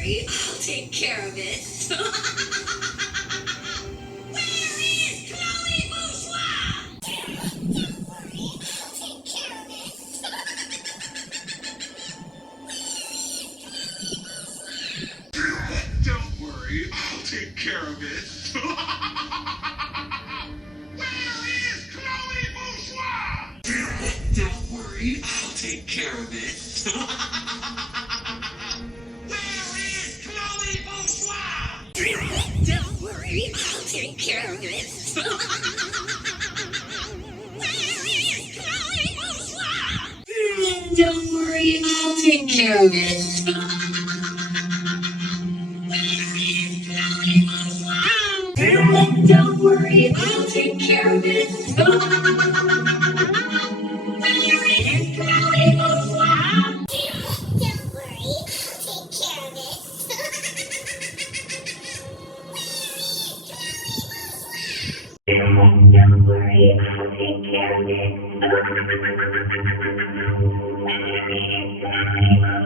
worry, I'll take care of it. Where is Chloe Bourgeois? Don't worry, I'll take care of it. Don't worry, I'll take care of it. Where is Chloe Bourgeois? Don't worry, I'll take care of it. Where is Chloe Bourgeois? Don't worry, I'll take care of it. Where is Chloe Bourgeois? Don't worry, I'll take care of it. Don't worry, I'll take care of it. Don't worry, I'll take care of it.